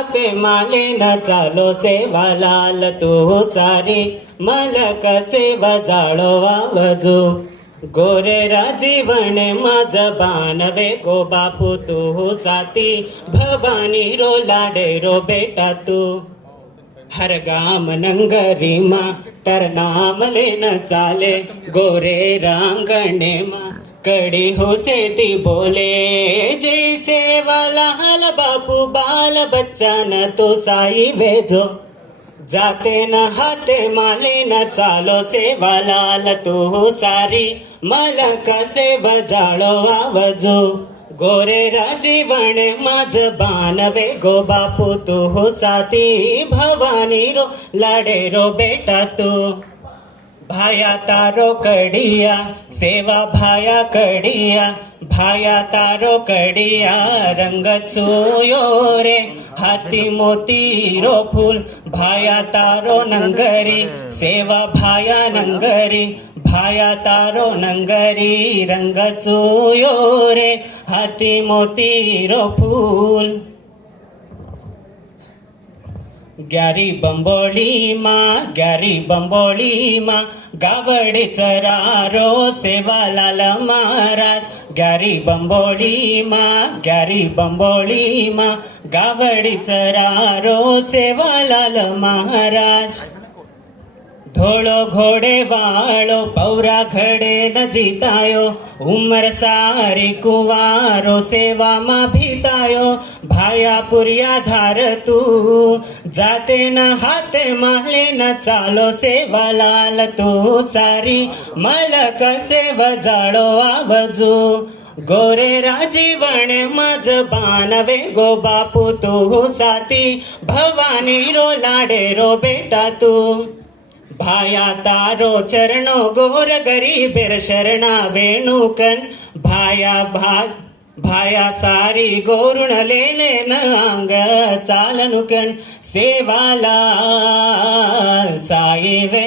ते माले न चालो सेवा लाल तू सारी मलक सेवा जाळो वावजो गोरे राजीवणे माझ बानवे गो बापू तू साती भवानी रो लाडे रो बेटा तू हर गाम नंगरी मा तर नाम लेन चाले गोरे रांगणे मा कड़ी हो सेती बोले जैसे वाला हल बापू बाल बच्चा न तो साई भेजो जाते न हाते माले न चालो सेवा लाल तू सारी मलक से बजाळो आवाजो गोरे राजीवण माझ बानवे गो बापू तू साती भवानी रो लाडे रो बेटा तू भाया तारो कडिया सेवा भाया कडिया भाया तारो कडिया रंग चोयो रे हाती मोती रो फूल भाया तारो नंगरी सेवा भाया नंगरी भाया तारो नंगरी रंग चोयो रे हाती मोती रो फूल ग्यारी बंबोळी मा गावडे चरारो सेवालाल महाराज ग्यारी बंबोळी मा गावडे चरारो सेवालाल महाराज धोळो घोडे वाळो पौरा घडे न जीतायो उमर सारी कुवारो सेवा मा भीतायो भाया पुरिया धार तू जाते न हाते माले न चालो सेवा लाल तू सारी मलक सेवा जाळो आवाजू गोरे राजीवणे माझ बानवे गो बापू तू साती भवानी रो लाडे रो बेटा तू भाया तारो चरणो गोर गरीबेर शरणा वेणुकन भाया सारी गोरुण लेले न अंग चालनुकन सेवाला साई वे